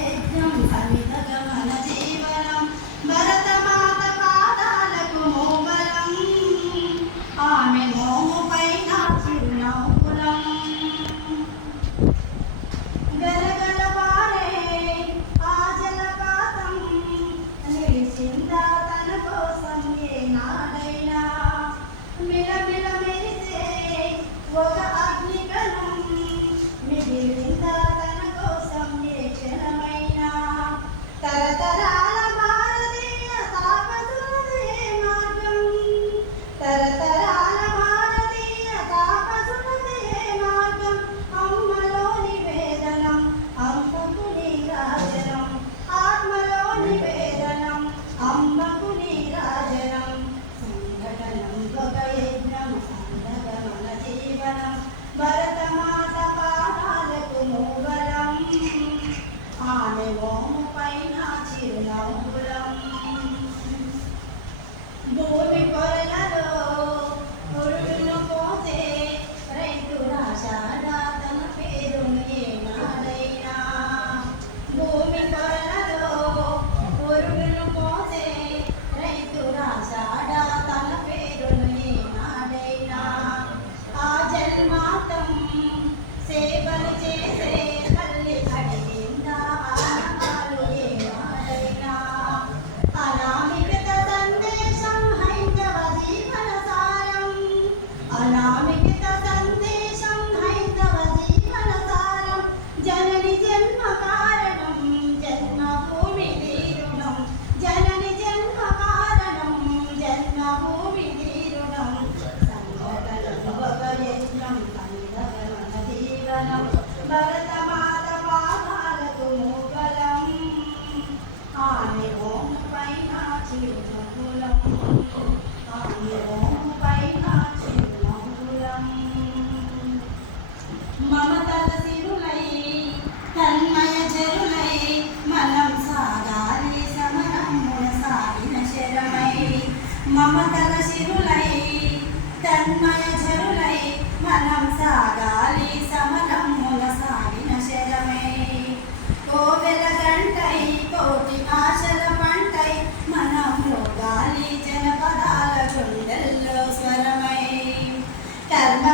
యజ్ఞం సమితగమన జీవనం భరతమాత పాదాలకు మూబలం ఆమె మోముపై నా చిరునవ్వులం గలగల పారే ఆ జలపాతం నిలిచిందా తన కోసం ఏనాడైనా మిలమిల మెరిసే ఒక అగ్నికణం మిగిలిందా తన కోసం ఏ క్షణమైనా తరతరాల భారతీయ తాపసులదే మార్గం తరతరాల భారతీయ తాపసులదే మార్గం అమ్మలో నివేదనం అమ్మకు నీరాజనం ఆత్మలో నివేదనం అమ్మకు నీరాజనం సంఘటనం ఒక యజ్ఞం సంఘగమన జీవనం భరతమాత పాదాలకు మూబలం ఆమె మోముపై నా చిరునవ్వులం భూమి పొరలలో పురుగును పోతే రైతు రాశాడా తన పేరును ఏనాడైనా భూమి పొరలలో పురుగును పోతే రైతు రాశాడా తన పేరును ఏనాడైనా ఆ జన్మాంతం సేవలు చేసే తల్లి అడిగిందా ఆనవాలు ఏనాడైనా అనామికత సందేశం హైందవ జీవన సారం అనామికత సందేశం హైందవ జీవన సారం జనని జన్మ కారణం జన్మభూమి తీరుణం జనని జన్మ కారణం జన్మభూమి తీరుణం సంఘటనం ఒక యజ్ఞం సంఘగమన జీవనం భరతమాత పాదాలకు మూబలం ఆమె మోముపై నా చిరునవ్వులం ఆమె మోముపై నా చిరునవ్వులం మమతల సిరులై తన్మయ జరులై మనం సాగాలి సమరమున సాగిన శరమై మమతల సిరులై తన్మయ జరులై మనం సాగాలి సమరమున సాగిన శరమై కోవెల గంటై కోటి ఆశల పంటై మనం రోగాలి జనపదాల గుండెల్లో స్వరమై కర్మ